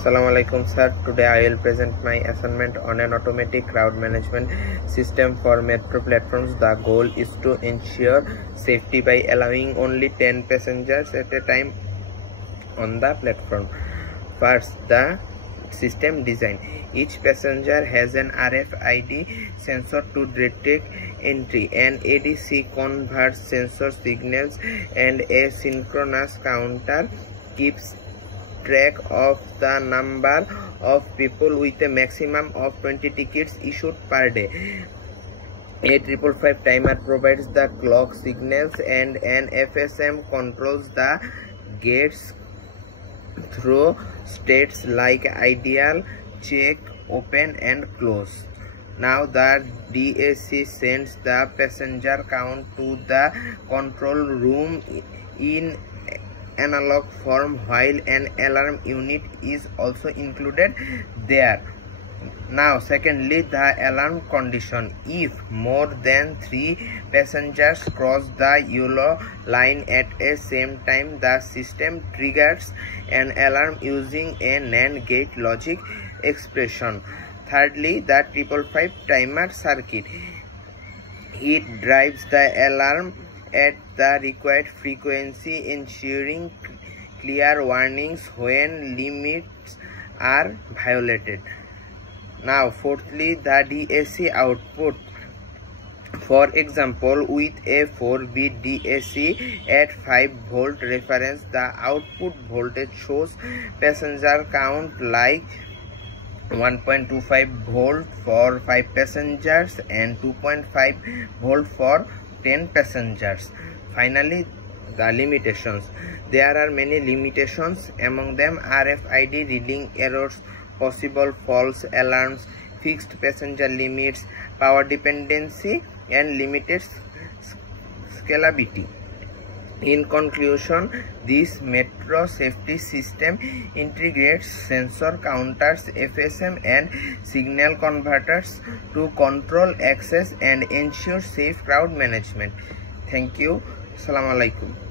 Assalamualaikum sir. Today I will present my assignment on an automatic crowd management system for metro platforms. The goal is to ensure safety by allowing only 10 passengers at a time on the platform. First, the system design. Each passenger has an RFID sensor to detect entry. An ADC converts sensor signals and a synchronous counter keeps track of the number of people with a maximum of 20 tickets issued per day. A 555 timer provides the clock signals and an FSM controls the gates through states like ideal, check, open and close. Now the DAC sends the passenger count to the control room in analog form, while an alarm unit is also included there. Now secondly, the alarm condition. If more than 3 passengers cross the yellow line at a same time, the system triggers an alarm using a NAND gate logic expression. Thirdly, the 555 timer circuit. It drives the alarm at the required frequency, ensuring clear warnings when limits are violated. Now fourthly, the DAC output. For example, with a 4-bit DAC at 5-volt reference, the output voltage shows passenger count like 1.25 volt for 5 passengers and 2.5 volt for 10 passengers. Finally, the limitations. There are many limitations, among them RFID reading errors, possible false alarms, fixed passenger limits, power dependency and limited scalability. In conclusion, this metro safety system integrates sensor counters, FSM and signal converters to control access and ensure safe crowd management. Thank you. Assalamualaikum.